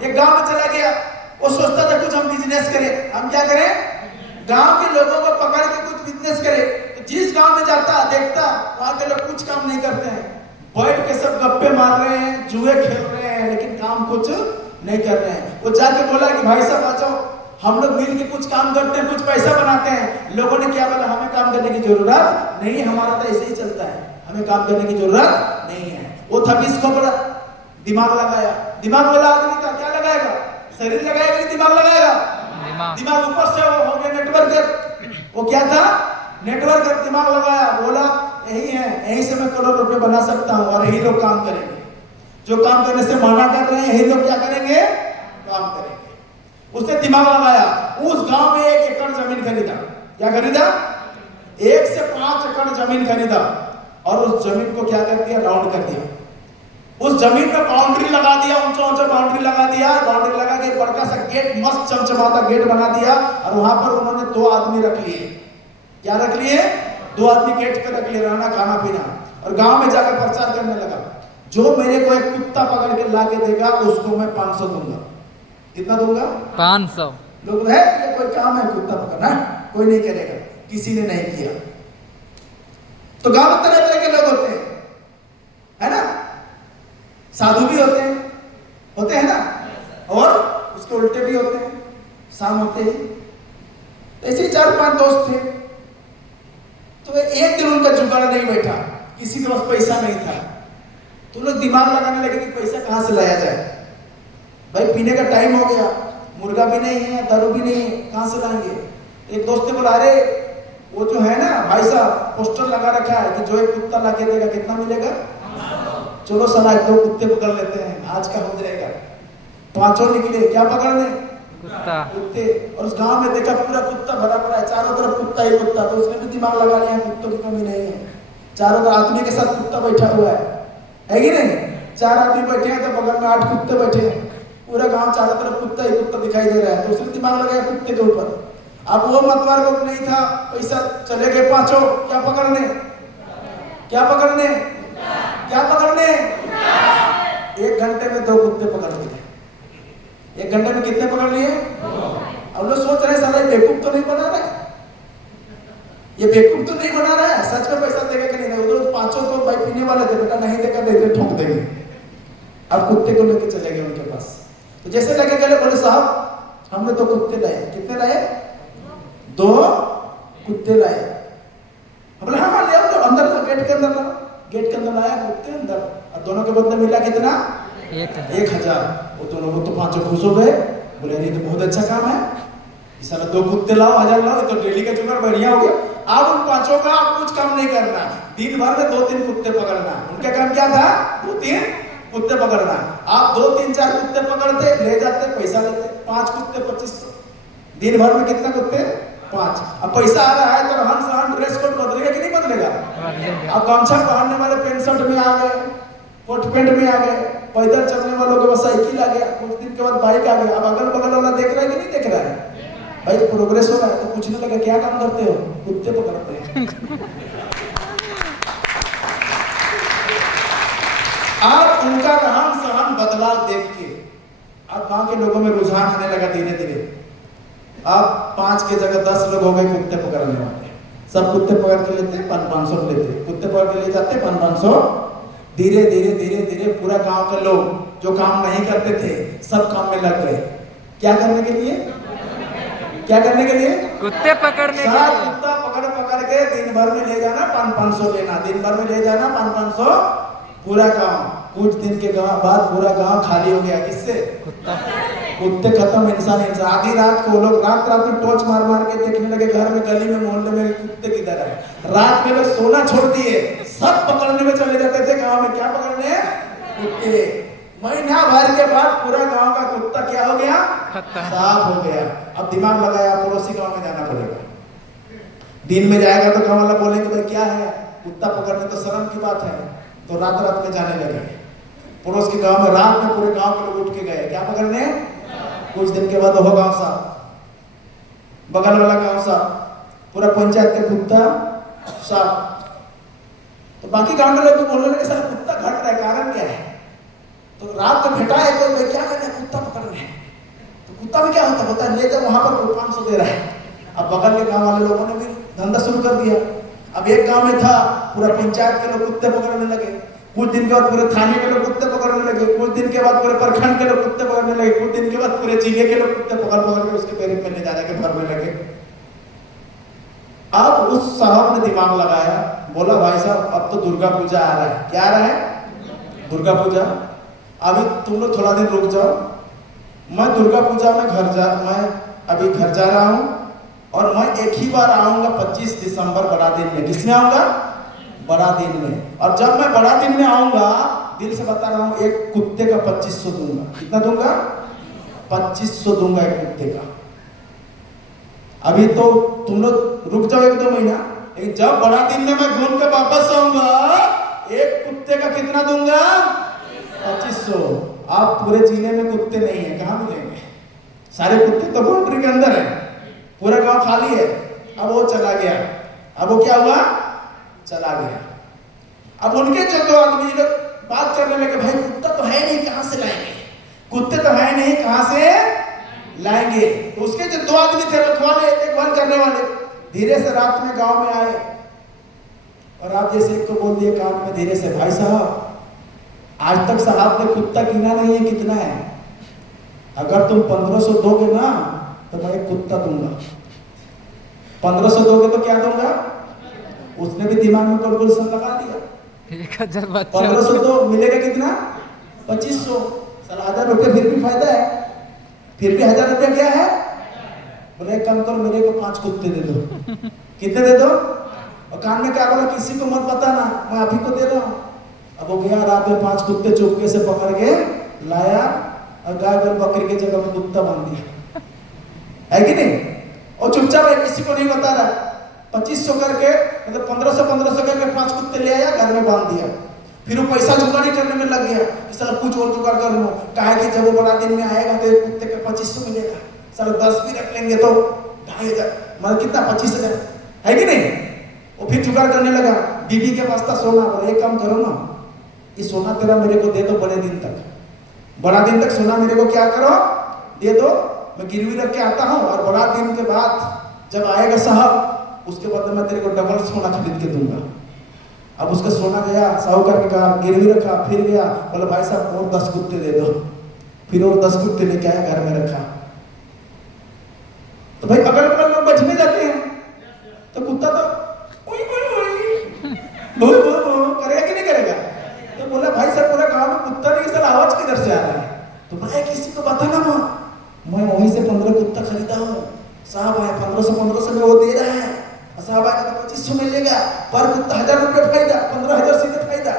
एक गांव में चला गया, वो सोचता था कुछ हम बिजनेस करें, हम क्या करें, गांव के लोगों को पकड़ के कुछ बिजनेस करें। तो जिस गांव में जाता देखता वहां के लोग कुछ काम नहीं करते हैं, बैठ के सब गप्पे मार रहे हैं, जुए खेल रहे हैं, लेकिन काम कुछ नहीं कर रहे हैं। वो जाके बोला कि भाई साहब आ जाओ, हम लोग मिल के कुछ काम करते हैं, कुछ पैसा बनाते हैं। लोगों ने क्या बोला, हमें काम करने की जरूरत नहीं, हमारा तो ऐसे ही चलता है, हमें काम करने की जरूरत नहीं है। वो था बीस खोपड़ा, दिमाग लगाया। दिमाग वाला आदमी का क्या लगाएगा, शरीर लगाएगा कि दिमाग लगाएगा, दिमाग ऊपर से हो गया नेटवर्क। वो क्या था, नेटवर्क, दिमाग लगाया, बोला यही है, यही से मैं करोड़ रुपए बना सकता हूं और यही लोग काम करेंगे। जो काम करने से मना कर रहे हैं यही लोग क्या करेंगे, काम करेंगे। उसने दिमाग लगाया, उस गांव में 1 एकड़ जमीन खरीदा। क्या खरीदा, 1 से 5 एकड़ जमीन खरीदा और उस जमीन को क्या कर दिया, राउंड कर दिया। उस जमीन में बाउंड्री लगा दिया, ऊंचा ऊंचा बाउंड्री लगा दिया। बाउंड्री लगा के बड़का सा गेट, मस्त चमचमाता गेट बना दिया और वहां पर उन्होंने 2 आदमी रख लिए। क्या रख लिए, 2 आदमी गेट पे रख लिए, रहना खाना पीना। और गांव में जाकर प्रचार करने लगा, जो मेरे को एक कुत्ता पकड़ के ला के देगा उसको मैं 500 दूंगा। कितना दूंगा, 500। लोग है ये कोई काम है कुत्ता पकड़ना, कोई नहीं करेगा, किसी ने नहीं किया। तो गांव में तरह तरह के लोग होते हैं, है ना, साधु भी होते हैं ना, और उसके उल्टे भी होते हैं, शाम होते ही। तो ऐसे 4-5 दोस्त थे। तो एक दिन उनका जुगाड़ नहीं बैठा, किसी के पास पैसा नहीं था। तो लोग दिमाग लगाने लगे कि पैसा कहां से लाया जाए। भाई पीने का टाइम हो गया, मुर्गा भी नहीं है, दारू भी नहीं है, कहां से लाएंगे। एक दोस्त ने बोला, अरे वो जो है ना भाई साहब, पोस्टर लगा रखा है कि जो एक कुत्ता ला के देगा कितना मिलेगा, चलो साला 2 कुत्ते पकड़ लेते हैं, आज का हो जाएगा। 5 निकले, क्या पकड़ने, कुत्ता, कुत्ते। और उस गांव में देखा पूरा कुत्ता भरा पड़ा है, चारों तरफ कुत्ता ही कुत्ता। तो उसने भी दिमाग लगा लिया, कुत्तों की कमी नहीं है, चारों तरफ आदमी के साथ कुत्ता बैठा हुआ है कि नहीं। 4 आदमी बैठे हैं तो बगल में 8 कुत्ते बैठे हैं, पूरा गांव चारों तरफ कुत्ता ही कुत्ता दिखाई दे रहा है। तो उसने दिमाग लगाया कुत्ते के ऊपर। अब वो मतवार को नहीं था पैसा, चले गए 5, क्या पकड़ने, क्या पकड़ने, क्या पकड़ने। 1 घंटे में 2 कुत्ते पकड़ लिए। 1 घंटे में कितने पकड़ लिए, अब लोग सोच रहे साला बेवकूफ तो नहीं बना रहा है, ये बेवकूफ तो नहीं बना रहा है, सच में पैसा देगा कि नहीं। उधर 5 तो भाई पीने वाले थे, बेटा नहीं देगा देते ठोक देंगे। अब कुत्ते को लेके चले गए उनके पास। तो जैसे लेके गए, बोले साहब हमने 2 कुत्ते लाए। कितने लाए, 2 कुत्ते लाए। बोले हाँ ले आओ, तो अंदर था, गेट के अंदर था। गेट के अंदर लाया कुत्ते अंदर, और दोनों के बदले मिला कितना, 1000। वो दोनों को तो 5 खुश हो गए, बोले ये तो बहुत अच्छा काम है, इस साल 2 कुत्ते लाओ, 1000 लाओ, तो डेली का जुगाड़ बढ़िया हो गया। अब उन 5 का आप कुछ काम नहीं करना, दिन भर में 2-3 कुत्ते पकड़ना। उनका काम क्या था, 2-3 कुत्ते पकड़ना। आप 2-3-4 कुत्ते पकड़ते, ले जाते, पैसा लेते। 5 कुत्ते 2500, दिन भर में कितना कुत्ते, 5। अब पैसा आ रहा है तो रहन सहन ड्रेस कोड बदलेगा कि नहीं बदलेगा। अब गमछा पहनने वाले पेंट शर्ट में आ गए, कोट पैंट में आ गए, पैदल चलने वालों के पास साइकिल आ गया, कुछ दिन के बाद बाइक आ गया। अब अगल बगल वाला देख रहा है कि नहीं देख रहा है, भाई प्रोग्रेस हो रहा है। तो पूछने लगा क्या काम करते हो, कुत्ते पकड़ते हैं। अब उनका रहन सहन बदलाव देख के अब गांव के लोगों में रुझान आने लगा धीरे धीरे। अब 5 की जगह 10 लोग हो गए कुत्ते पकड़ने वाले। सब कुत्ते पकड़ के लेते, 500 लेते, कुत्ते पकड़ के ले जाते, 500। धीरे धीरे धीरे धीरे पूरा गांव के लोग जो काम नहीं करते थे सब काम में लग गए। क्या करने के लिए, क्या करने के लिए, कुत्ते पकड़ने के लिए। कुत्ता पकड़ पकड़ के दिन भर में ले जाना, 500 लेना, दिन भर में ले जाना 500। पूरा गांव, कुछ दिन के बाद पूरा गांव खाली हो गया। किससे, कुत्ते खत्म, इंसान। आधी रात को लोग रात में टॉर्च मार मार के देखने लगे घर में, गली में, मोहल्ले में कुत्ते किधर है। रात में लोग सोना छोड़ दिए, सब पकड़ने में चले जाते थे गांव में। क्या पकड़ने, कुत्ते। महीना भर के बाद पूरा गांव का कुत्ता क्या हो गया, साफ हो गया। अब दिमाग लगाया, पड़ोसी गांव में जाना पड़ेगा। दिन में जाएगा तो गांव वाला बोलेंगे भाई क्या है, कुत्ता पकड़ने तो शर्म की बात है। तो रात में जाने लगे पड़ोस के गांव में। रात में पूरे गांव के लोग उठ के गए, क्या पकड़ने। कुछ दिन के बाद वो गांव साफ, बगल वाला गांव साफ, पूरा पंचायत का कुत्ता साफ। तो बाकी गांव के लोग तो बोलने लगे सर कुत्ता घट रहा है, कारण क्या है। तो रात में भेटा है कोई, भाई क्या कर रहे हैं, कुत्ता पकड़ रहे हैं। तो कुत्ता में क्या होता है, ले जब वहां पर 500 दे रहा है। अब बगल के गांव वाले लोगों ने भी धंधा शुरू कर दिया। अब एक गांव में था, पूरा पंचायत के लोग कुत्ते पकड़ने लगे। कुछ दिन के बाद पूरे थाने के लोग कुत्ते पकड़ने लगे। कुछ दिन के बाद पूरे प्रखंड के लोग कुत्ते पकड़ने लगे। कुछ दिन के बाद पूरे जिले के लोग कुत्ते पकड़ पकड़ के उसके पेट में ले जा के भरने लगे। अब उस साहब ने दिमाग लगाया, बोला भाई साहब अब तो दुर्गा पूजा आ रहा है। क्या आ रहा है? दुर्गा पूजा। अभी तुम लोग थोड़ा दिन रुक जाओ, मैं दुर्गा पूजा में मैं अभी घर जा रहा हूं और मैं एक ही बार आऊंगा 25 दिसंबर बड़ा दिन में। किसमें आऊंगा? बड़ा दिन में। और जब मैं बड़ा दिन में आऊंगा, दिल से बता रहा हूं, एक कुत्ते का 2500 दूंगा। कितना दूंगा? 2500 दूंगा एक कुत्ते का। अभी तो तुम लोग रुक जाओ 1-2 महीना, लेकिन जब बड़ा दिन में मैं घूम के वापस आऊंगा, एक कुत्ते का कितना दूंगा? 2500। आप पूरे जिले में कुत्ते नहीं है, कहां मिलेंगे? सारे कुत्ते तो बाउंड्री के अंदर है, पूरा गांव खाली है। अब वो चला गया। अब वो क्या हुआ? चला गया। अब उनके जो 2 आदमी लोग बात करने लगे, भाई कुत्ता तो है नहीं, कहां से लाएंगे? कुत्ते तो है नहीं, कहां से लाएंगे? तो उसके जो 2 आदमी थे रखवाले, देखभाल करने वाले, धीरे से रात में गांव में आए और आप जैसे एक को बोल दिए कान में धीरे से, भाई साहब आज तक साहब ने कुत्ता गिना नहीं है, कितना है? अगर तुम 1500 दोगे ना तो मैं एक कुत्ता दूंगा। 1500 दोगे तो क्या दूंगा? उसने भी दिमाग में कैलकुलेशन लगा दिया। 1000 बच्चा 1500 तो मिलेगा कितना? 2500। 1000 रुपये फिर भी फायदा है, फिर भी 1000 रुपया क्या है? बोले एक काम करो, मेरे को 5 कुत्ते दे दो। कितने दे दो? और कान में क्या बोला, किसी को मत बताना, मैं आप ही को दे रहा हूं। अब वो गया, रात में 5 कुत्ते चुपके से पकड़ के लाया और गाय बैल बकरी की जगह में कुत्ता बांध दिया, है कि नहीं? और चुपचाप है, किसी को नहीं बता रहा। 2500 करके, मतलब 1500 करके 5 कुत्ते ले आया, घर में बांध दिया। फिर वो पैसा जुगाड़ी करने में लग गया कि साला कुछ और जुगाड़ कर लो, कहा कि जब वो बड़ा दिन में आएगा तो एक कुत्ते का 2500 मिलेगा, साला 10 भी रख लेंगे तो 2500, मतलब कितना? 25000, है कि नहीं? वो फिर जुगाड़ करने लगा। बीबी के पास था सोना, बोले एक काम करो ना, ये सोना तेरा मेरे को दे दो बड़े दिन तक, बड़ा दिन तक सोना मेरे को क्या करो, दे दो, मैं गिरवी रख के आता हूँ और बड़ा दिन के बाद जब आएगा साहब, उसके बाद मैं तेरे को डबल सोना खरीद के दूंगा। अब उसका सोना गया, साहूकार के कहा, गिरवी रखा, फिर गया, बोला भाई साहब और 10 कुत्ते दे दो। फिर और 10 कुत्ते लेके आया, घर में रखा। तो भाई अगर लोग बचने जाते हैं तो कुत्ता तो करेगा कि नहीं करेगा? तो बोला भाई साहब पूरा गांव में कुत्ता नहीं, सर आवाज किधर से आ रहा है? तो बोला किसी को बताना मत, मैं वहीं से 15 कुत्ता खरीदा हूँ, साहब आए 1500 में वो दे रहा है, साहब आएगा तो 2500 मिलेगा, पर कुत्ता 1000 रुपये फायदा, 15000 सीधे फायदा।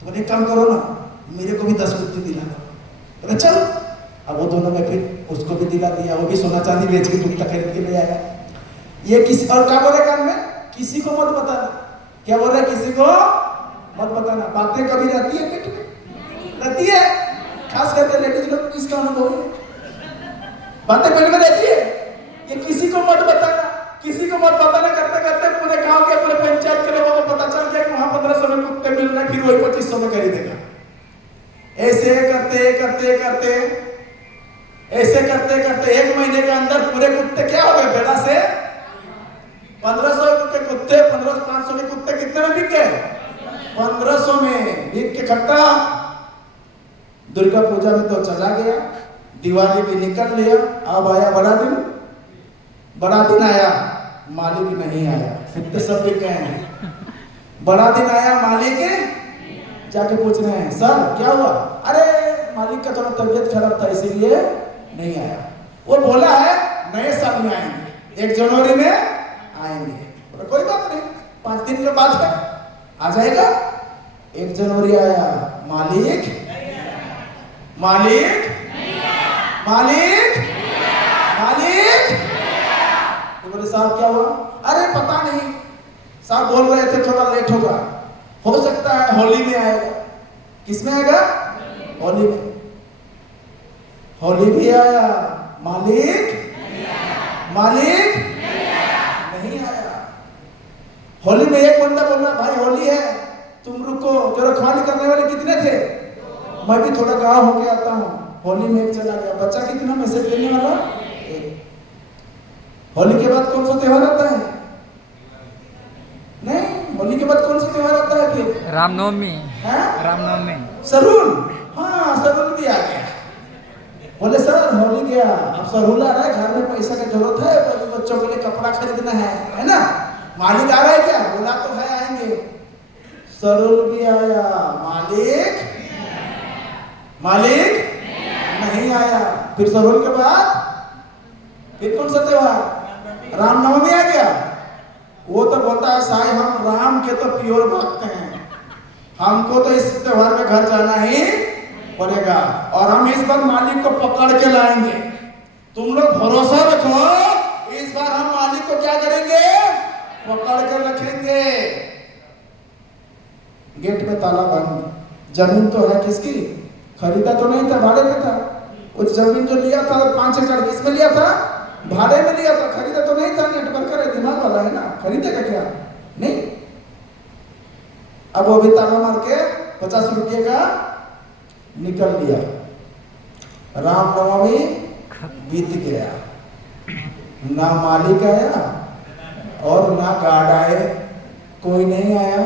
तो बोले काम करो ना, मेरे को भी 10 कुत्ते दिला दो। बोले चल। अब वो दोनों में फिर उसको भी दिला दिया, वो भी सोना चांदी बेच के कुत्ता खरीद के ले आया। ये किसी और क्या बोले कान में, किसी को मत बताना। क्या बोल रहे? किसी को मत बताना। बातें कभी रहती है पेट में, रहती है, खास करके लेडीज लोग, इसका अनुभव है, बातें पेट में रहती है। ये किसी को मत बताना, किसी को मत बताना करते करते पूरे गांव के, पूरे पंचायत के लोगों को पता चल गया कि वहां 1500 में कुत्ते मिल रहे, फिर वही 2500 में खरीदेगा। ऐसे करते करते करते, ऐसे करते करते 1 महीने के अंदर पूरे कुत्ते क्या हो गए? बेड़ा से 1500 के कुत्ते, 1500-500 के कुत्ते कितने में बिक गए? 1500 में बिक के खट्टा। दुर्गा पूजा में तो चला गया, दिवाली भी निकल लिया, अब आया बड़ा दिन। बड़ा दिन आया, मालिक नहीं आया, कुत्ते सब बिक गए हैं। बड़ा दिन आया, मालिक जाके पूछ रहे हैं, सर क्या हुआ? अरे मालिक का थोड़ा तबियत खराब था इसीलिए नहीं आया। वो बोला है नए साल में आएंगे, 1 जनवरी में आएंगे। कोई बात नहीं, 5 दिन के बाद है, आ जाएगा। 1 जनवरी आया, मालिक मालिक मालिक मालिक। तो बोले साहब क्या हुआ? अरे पता नहीं, साहब बोल रहे थे थोड़ा लेट होगा, हो सकता है होली में आएगा। किसमें आएगा? होली में। होली भी आया, मालिक मालिक नहीं आया। होली में एक बंदा बोल रहा, भाई होली है, तुम रुको। जो रखवाली करने वाले कितने थे? मैं भी थोड़ा गाँव होके आता हूँ, होली में एक चला गया बच्चा, कितना मैसेज लेने वाला। होली के बाद कौन सा त्योहार आता है? नहीं, होली के बाद कौन सा त्योहार आता है फिर? रामनवमी। हैं? रामनवमी। सरूल, हाँ सरूल भी आ गया। बोले सर होली गया, अब सरूल आ रहा है, घर में पैसा की जरूरत है, तो बच्चों के लिए कपड़ा खरीदना है ना? मालिक आ रहा है क्या? बोला तो है आएंगे। सरूल भी आया, मालिक नहीं आया। फिर सरूल के बाद फिर कौन सा त्योहार? रामनवमी आ गया। वो तो बोलता है साईं हम राम के तो प्योर भक्त हैं, हमको तो इस त्योहार में घर जाना ही पड़ेगा, और हम इस बार मालिक को पकड़ के लाएंगे। तुम लोग भरोसा रखो, इस बार हम मालिक को क्या करेंगे? पकड़ के रखेंगे। गेट में ताला बंद। जमीन तो है किसकी? खरीदा तो नहीं था, भाड़े में था। उस जमीन जो लिया था 5 एकड़ किसमें लिया था? भाड़े में लिया था, खरीदा तो नहीं था। नेटवर्कर है, दिमाग वाला है ना, खरीदेगा क्या? नहीं। अब वो भी ताला मार के 50 रुपये का निकल लिया। रामनवमी बीत गया, ना मालिक आया और ना गार्ड आए, कोई नहीं आया।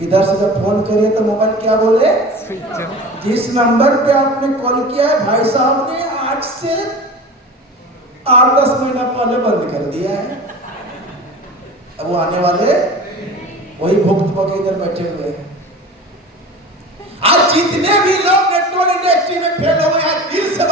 इधर से जब फोन करे तो मोबाइल क्या बोले? जिस नंबर पे आपने कॉल किया है भाई साहब ने आज से 8-10 महीना पहले बंद कर दिया है। अब वो आने वाले वही भुक्त पके इधर बैठे हुए हैं। आज जितने भी लोग नेटवर्क इंडस्ट्री में फेल हुए हैं, दिल से